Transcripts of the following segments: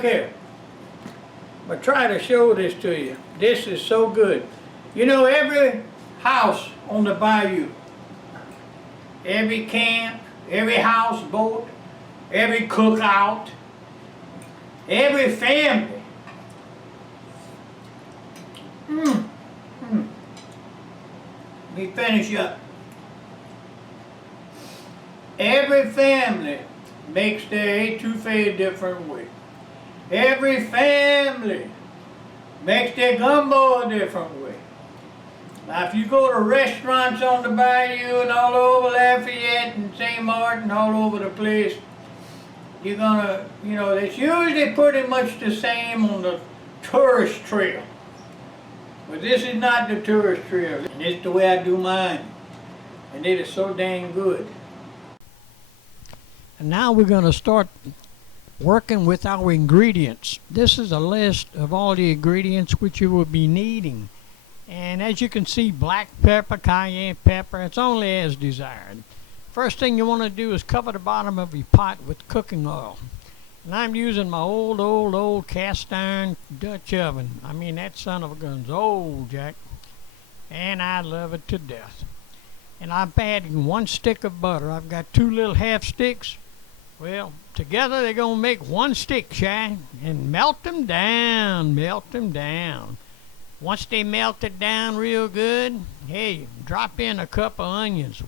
look here. I'm gonna try to show this to you. This is so good. You know, every house on the bayou, every camp, every houseboat, every cookout, every family. Let me finish up. Every family makes their etouffee a different way. Every family makes their gumbo a different way. Now, if you go to restaurants on the bayou and all over Lafayette and St. Martin, all over the place, you're gonna, you know, it's usually pretty much the same on the tourist trail. But this is not the tourist trail, and it's the way I do mine. And it is so dang good. And now we're gonna start working with our ingredients. This is a list of all the ingredients which you will be needing. And as you can see, black pepper, cayenne pepper, it's only as desired. First thing you want to do is cover the bottom of your pot with cooking oil. And I'm using my old cast iron Dutch oven. I mean, that son of a gun's old, Jack. And I love it to death. And I'm adding 1 stick of butter. I've got 2 little half sticks. Well, together they're going to make 1 stick, Shy. And melt them down, melt them down. Once they melted down real good, hey, drop in a cup of onions.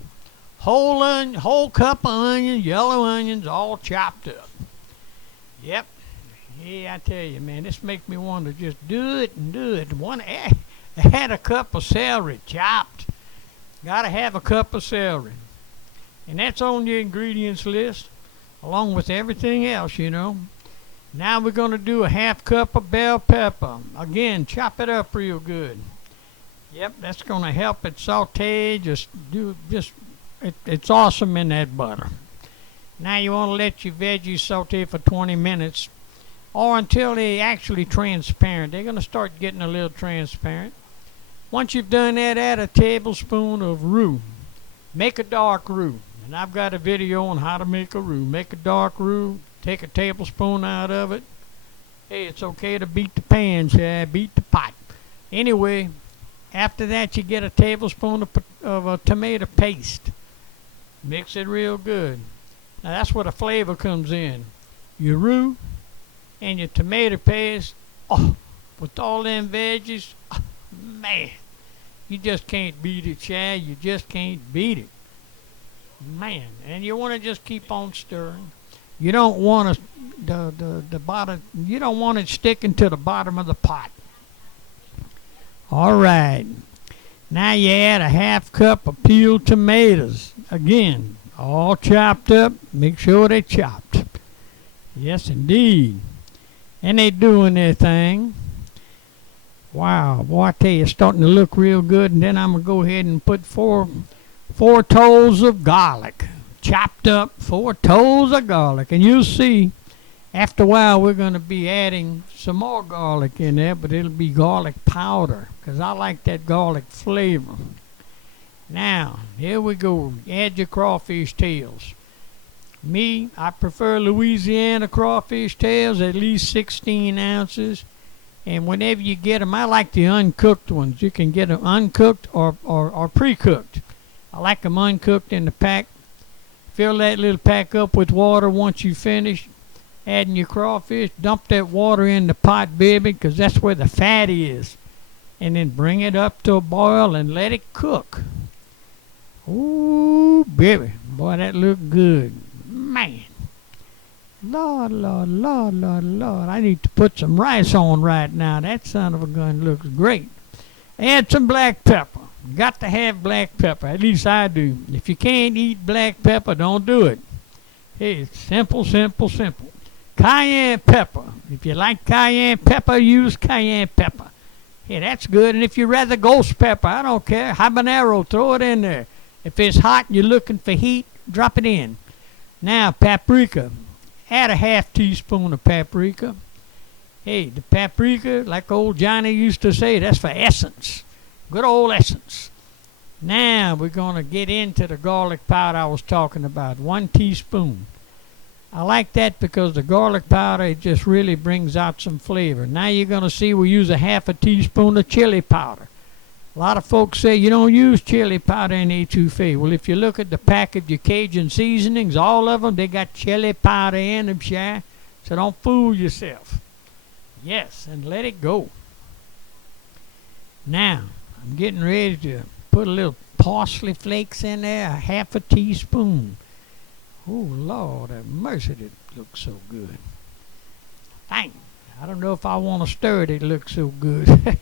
Whole cup of onions, yellow onions, all chopped up. Yep. Yeah, I tell you, man, this makes me want to just do it and do it. I had a cup of celery chopped. Got to have a cup of celery. And that's on your ingredients list, along with everything else, you know. Now we're going to do a 1/2 cup of bell pepper. Again, chop it up real good. Yep, that's going to help it saute. It's awesome in that butter. Now you want to let your veggies saute for 20 minutes or until they're actually transparent. They're going to start getting a little transparent. Once you've done that, add a tablespoon of roux. Make a dark roux. And I've got a video on how to make a roux. Make a dark roux. Take a tablespoon out of it. Hey, it's okay to beat the pan, Chad. Beat the pot. Anyway, after that, you get a tablespoon of a tomato paste. Mix it real good. Now, that's where the flavor comes in. Your roux and your tomato paste. Oh, with all them veggies. Oh, man, you just can't beat it, Chad. You just can't beat it. Man, and you want to just keep on stirring. You don't want the bottom. You don't want it sticking to the bottom of the pot. All right. Now you add a 1/2 cup of peeled tomatoes. Again, all chopped up. Make sure they're chopped. Yes, indeed. And they're doing their thing. Wow, boy, I tell you, it's starting to look real good. And then I'm gonna go ahead and put four toes of garlic. Chopped up 4 toes of garlic, and you'll see after a while we're going to be adding some more garlic in there, but it'll be garlic powder because I like that garlic flavor. Now here we go. Add your crawfish tails. Me, I prefer Louisiana crawfish tails, at least 16 ounces. And whenever you get them, I like the uncooked ones. You can get them uncooked or pre-cooked. I like them uncooked in the pack. Fill that little pack up with water once you finish adding your crawfish. Dump that water in the pot, baby, because that's where the fat is. And then bring it up to a boil and let it cook. Ooh, baby. Boy, that looked good. Man. Lord, Lord, Lord, Lord, Lord. I need to put some rice on right now. That son of a gun looks great. Add some black pepper. Got to have black pepper. At least I do. If you can't eat black pepper, don't do it. Hey, it's simple, simple, simple. Cayenne pepper. If you like cayenne pepper, use cayenne pepper. Hey, that's good. And if you rather ghost pepper, I don't care. Habanero, throw it in there. If it's hot and you're looking for heat, drop it in. Now, paprika. Add a 1/2 teaspoon of paprika. Hey, the paprika, like old Johnny used to say, that's for essence. Good old essence. Now we're going to get into the garlic powder I was talking about. 1 teaspoon. I like that because the garlic powder, it just really brings out some flavor. Now you're going to see we use a half a teaspoon of chili powder. A lot of folks say you don't use chili powder in etouffee. Well, if you look at the pack of your Cajun seasonings, all of them, they got chili powder in them, Shy. So don't fool yourself. Yes, and let it go. Now, I'm getting ready to put a little parsley flakes in there, a half a teaspoon. Oh, Lord have mercy, it looks so good. Dang, I don't know if I want to stir it, it looks so good.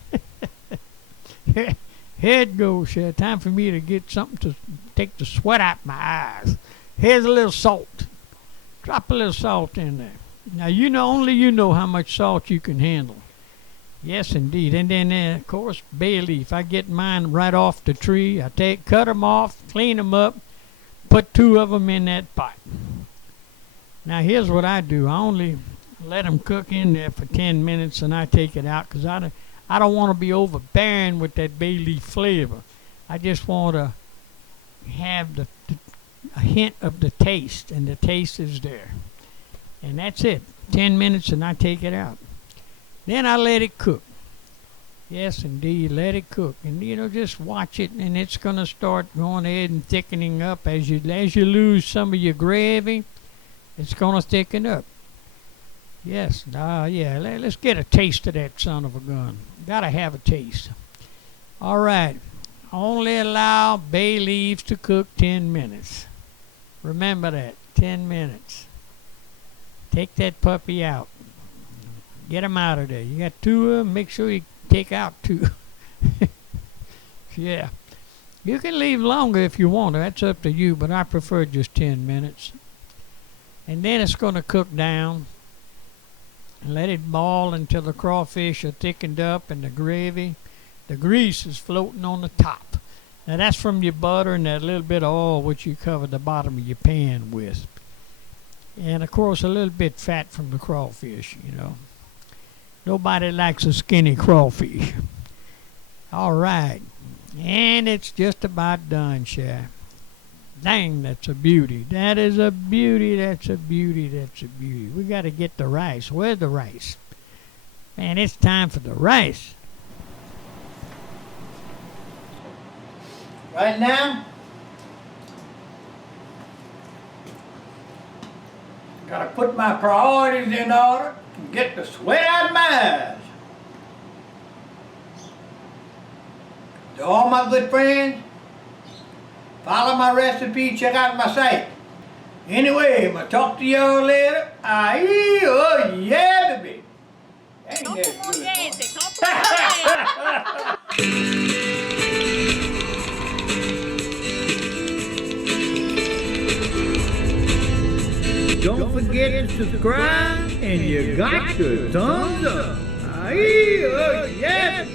Here it goes, Shay. Time for me to get something to take the sweat out my eyes. Here's a little salt. Drop a little salt in there. Now, only you know how much salt you can handle. Yes, indeed. And then, of course, bay leaf. I get mine right off the tree. I cut them off, clean them up, put 2 of them in that pot. Now, here's what I do. I only let them cook in there for 10 minutes, and I take it out because I don't want to be overbearing with that bay leaf flavor. I just want to have a hint of the taste, and the taste is there. And that's it. 10 minutes, and I take it out. Then I let it cook. Yes, indeed, let it cook. And, just watch it, and it's going to start going ahead and thickening up. As you lose some of your gravy, it's going to thicken up. Yes, yeah, let's get a taste of that son of a gun. Got to have a taste. All right, only allow bay leaves to cook 10 minutes. Remember that, 10 minutes. Take that puppy out. Get them out of there. You got 2 of them, make sure you take out 2. Yeah. You can leave longer if you want to. That's up to you, but I prefer just 10 minutes. And then it's going to cook down. And let it boil until the crawfish are thickened up and the grease is floating on the top. Now that's from your butter and that little bit of oil which you cover the bottom of your pan with. And of course a little bit fat from the crawfish, Nobody likes a skinny crawfish. All right. And it's just about done, Shay. Dang, that's a beauty. That is a beauty. That's a beauty. That's a beauty. We got to get the rice. Where's the rice? Man, it's time for the rice. Right now, got to put my priorities in order and get the sweat out of my eyes. To all my good friends, follow my recipe, check out my site. Anyway, I'm going to talk to y'all later. Oh yeah, baby. Don't forget to subscribe, and you got your thumbs up. Oh yeah.